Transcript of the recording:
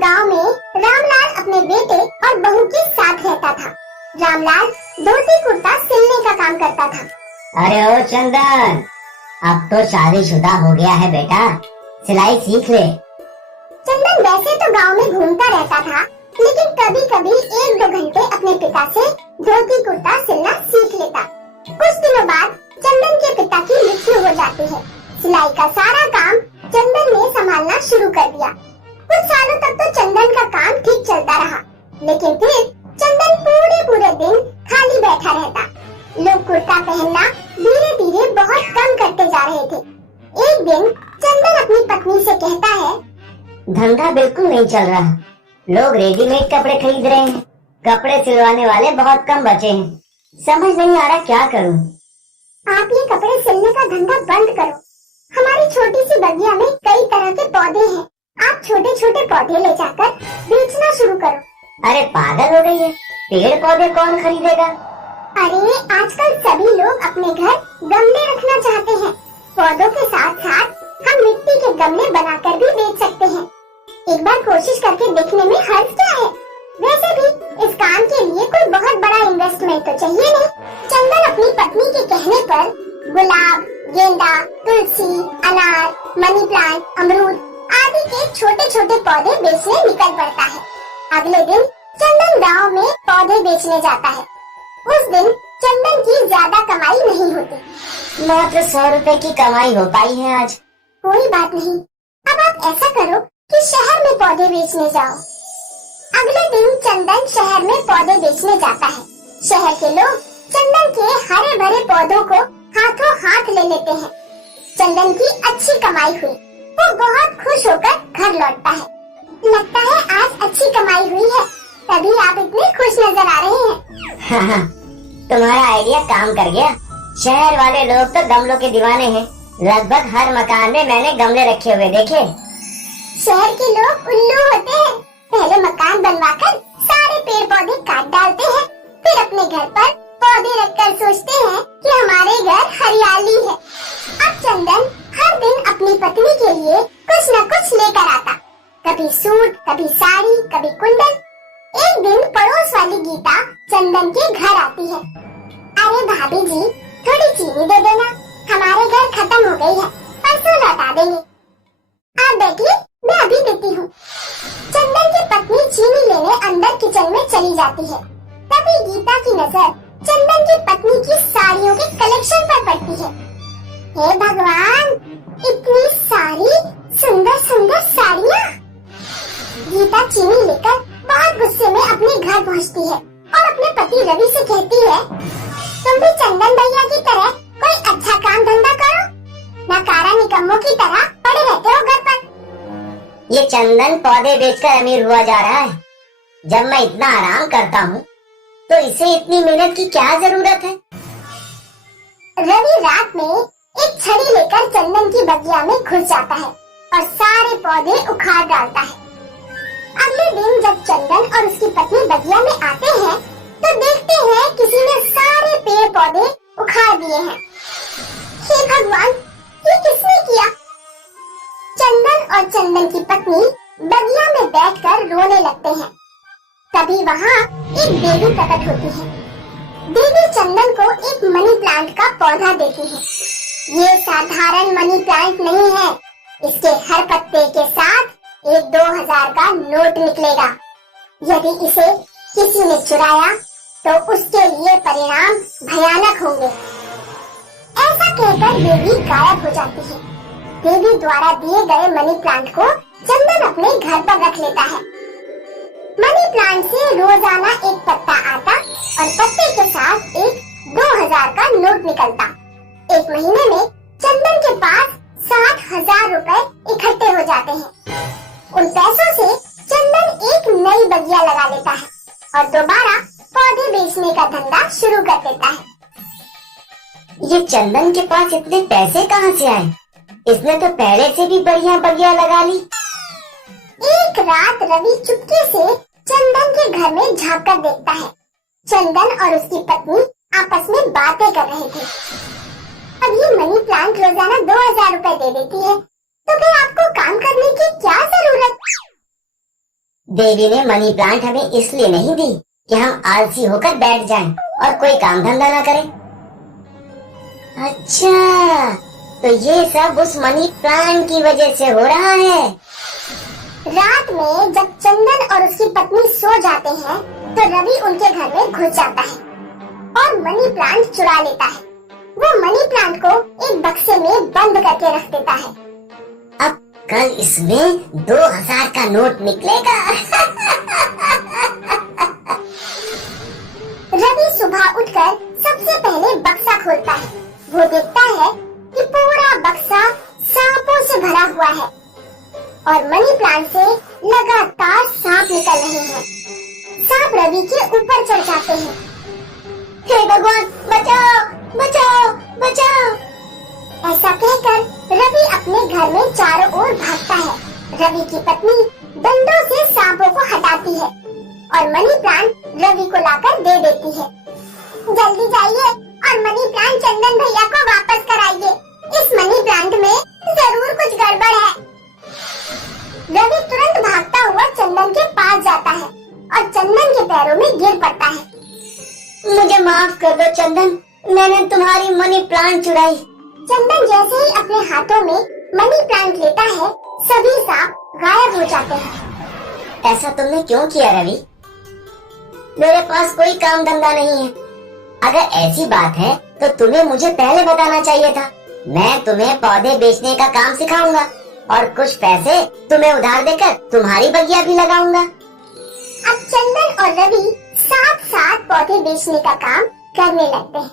गांव में रामलाल अपने बेटे और बहू के साथ रहता था। रामलाल धोती कुर्ता सिलने का काम करता था। अरे ओ चंदन, अब तो शादीशुदा हो गया है बेटा, सिलाई सीख ले। चंदन वैसे तो गांव में घूमता रहता था, लेकिन कभी कभी 1-2 घंटे अपने पिता से धोती कुर्ता सिलना सीख लेता। कुछ दिनों बाद चंदन के पिता की मृत्यु हो जाती है। सिलाई का सारा काम चंदन ने संभालना शुरू कर दिया। कुछ सालों तक तो चंदन का काम ठीक चलता रहा, लेकिन फिर चंदन पूरे दिन खाली बैठा रहता। लोग कुर्ता पहनना धीरे धीरे बहुत कम करते जा रहे थे। एक दिन चंदन अपनी पत्नी से कहता है, धंधा बिल्कुल नहीं चल रहा, लोग रेडीमेड कपड़े खरीद रहे हैं, कपड़े सिलवाने वाले बहुत कम बचे हैं, समझ नहीं आ रहा क्या करूं। आप ये कपड़े सिलने का धंधा बंद करो। हमारी छोटी सी बगिया में कई तरह के पौधे हैं, आप छोटे छोटे पौधे ले जाकर बेचना शुरू करो। अरे पागल हो गई है, पेड़ पौधे कौन खरीदेगा। अरे आजकल सभी लोग अपने घर गमले रखना चाहते हैं। पौधों के साथ साथ हम मिट्टी के गमले बनाकर भी बेच सकते हैं। एक बार कोशिश करके देखने में हर्ज क्या है। वैसे भी इस काम के लिए कोई बहुत बड़ा इन्वेस्टमेंट तो चाहिए नहीं। चंदन अपनी पत्नी के कहने पर गुलाब, गेंदा, तुलसी, अनार, मनी प्लांट, अमरूद आदि के छोटे छोटे पौधे बेचने निकल पड़ता है। अगले दिन चंदन गांव में पौधे बेचने जाता है। उस दिन चंदन की ज्यादा कमाई नहीं होती, मात्र 100 रुपए की कमाई हो पाई है आज। कोई बात नहीं, अब आप ऐसा करो कि शहर में पौधे बेचने जाओ। अगले दिन चंदन शहर में पौधे बेचने जाता है। शहर के लोग चंदन के हरे भरे पौधों को हाथों हाथ ले लेते हैं। चंदन की अच्छी कमाई हुई, वो बहुत खुश होकर घर लौटता है। लगता है आज अच्छी कमाई हुई है, तभी आप इतने खुश नजर आ रहे हैं। हाँ, तुम्हारा आइडिया काम कर गया। शहर वाले लोग तो गमलों के दीवाने हैं, लगभग हर मकान में मैंने गमले रखे हुए देखे। शहर के लोग उल्लू होते हैं, पहले मकान बनवाकर सारे पेड़ पौधे काट डालते हैं, फिर अपने घर पर पौधे रखकर सोचते हैं कि हमारे घर हरियाली है। अब चंदन हर दिन अपनी पत्नी के लिए कुछ न कुछ लेकर आता, कभी सूट, कभी साड़ी, कभी कुंडल। एक दिन पड़ोस वाली गीता चंदन के घर आती है। अरे भाभी जी, थोड़ी चीनी दे देना, हमारे घर खत्म हो गई है, परसों लौटा देंगे। आप बैठिए, मैं अभी देती हूँ। चंदन की पत्नी चीनी लेने अंदर किचन में चली जाती है। तभी गीता की नजर चंदन की पत्नी की साड़ियों के कलेक्शन पर पड़ती है। हे भगवान, इतनी सारी सुंदर सुंदर साड़ियाँ। गीता चीनी लेकर बहुत गुस्से में अपने घर पहुँचती है और अपने पति रवि से कहती है, तुम भी चंदन भैया की तरह कोई अच्छा काम धंधा करो, नकारा निकम्मों की तरह पड़े रहते हो घर पर। ये चंदन पौधे बेचकर अमीर हुआ जा रहा है। जब मैं इतना आराम करता हूँ तो इसे इतनी मेहनत की क्या जरूरत है। रवि रात में एक छड़ी लेकर चंदन की बगिया में घुस जाता है और सारे पौधे उखाड़ डालता है। अगले दिन जब चंदन और उसकी पत्नी बगिया में आते हैं तो देखते हैं किसी ने सारे पेड़ पौधे उखाड़ दिए हैं। हे भगवान, ये किसने किया? चंदन और चंदन की पत्नी बगिया में बैठकर रोने लगते हैं। तभी वहाँ एक देवी प्रकट होती है। देवी चंदन को एक मनी प्लांट का पौधा देती है। ये साधारण मनी प्लांट नहीं है, इसके हर पत्ते के साथ एक 2000 का नोट निकलेगा। यदि इसे किसी ने चुराया तो उसके लिए परिणाम भयानक होंगे। ऐसा कहकर देवी गायब हो जाती है। देवी द्वारा दिए गए मनी प्लांट को चंदन अपने घर पर रख लेता है। मनी प्लांट से रोजाना एक पत्ता आता और पत्ते के साथ एक 2000 का नोट निकलता। एक महीने में चंदन के पास 60,000 रुपए इकट्ठे हो जाते हैं। उन पैसों से चंदन एक नई बगिया लगा लेता है और दोबारा पौधे बेचने का धंधा शुरू कर देता है। ये चंदन के पास इतने पैसे कहाँ से आए? इसने तो पहले से भी बढ़िया बगिया लगा ली। एक रात रवि चुपके से चंदन के घर में झांक कर देखता है। चंदन और उसकी पत्नी आपस में बातें कर रहे थे। अब ये मनी प्लांट रोजाना 2000 रुपए दे देती है, तो फिर आपको काम करने की क्या जरूरत? देवी ने मनी प्लांट हमें इसलिए नहीं दी कि हम आलसी होकर बैठ जाएं और कोई काम धंधा ना करें। अच्छा, तो ये सब उस मनी प्लांट की वजह से हो रहा है। रात में जब चंदन और उसकी पत्नी सो जाते हैं तो रवि उनके घर में घुस जाता है और मनी प्लांट चुरा लेता है। वो मनी प्लांट को एक बक्से में बंद करके रख देता है। अब कल इसमें 2000 का नोट निकलेगा। रवि सुबह उठकर सबसे पहले बक्सा खोलता है। वो देखता है कि पूरा बक्सा सांपों से भरा हुआ है और मनी प्लांट से लगातार सांप निकल रहे हैं। सांप रवि के ऊपर चढ़ जाते हैं। हे भगवान, बचाओ बचाओ बचाओ। ऐसा कहकर रवि अपने घर में चारों ओर भागता है। रवि की पत्नी डंडों से सांपों को हटाती है और मनी प्लांट रवि को लाकर दे देती है। जल्दी जाइए और मनी प्लांट चंदन भैया को वापस कराइए। इस मनी प्लांट में जरूर कुछ गड़बड़ है। रवि तुरंत भागता हुआ चंदन के पास जाता है और चंदन के पैरों में गिर पड़ता है। मुझे माफ कर दो चंदन, मैंने तुम्हारी मनी प्लांट चुराई। चंदन जैसे ही अपने हाथों में मनी प्लांट लेता है, सभी सांप गायब हो जाते हैं। ऐसा तुमने क्यों किया रवि? मेरे पास कोई काम धंधा नहीं है। अगर ऐसी बात है तो तुम्हें मुझे पहले बताना चाहिए था। मैं तुम्हें पौधे बेचने का काम सिखाऊंगा और कुछ पैसे तुम्हें उधार देकर तुम्हारी बगिया भी लगाऊंगा। अब चंदन और रवि साथ साथ पौधे बेचने का काम करने लगते हैं।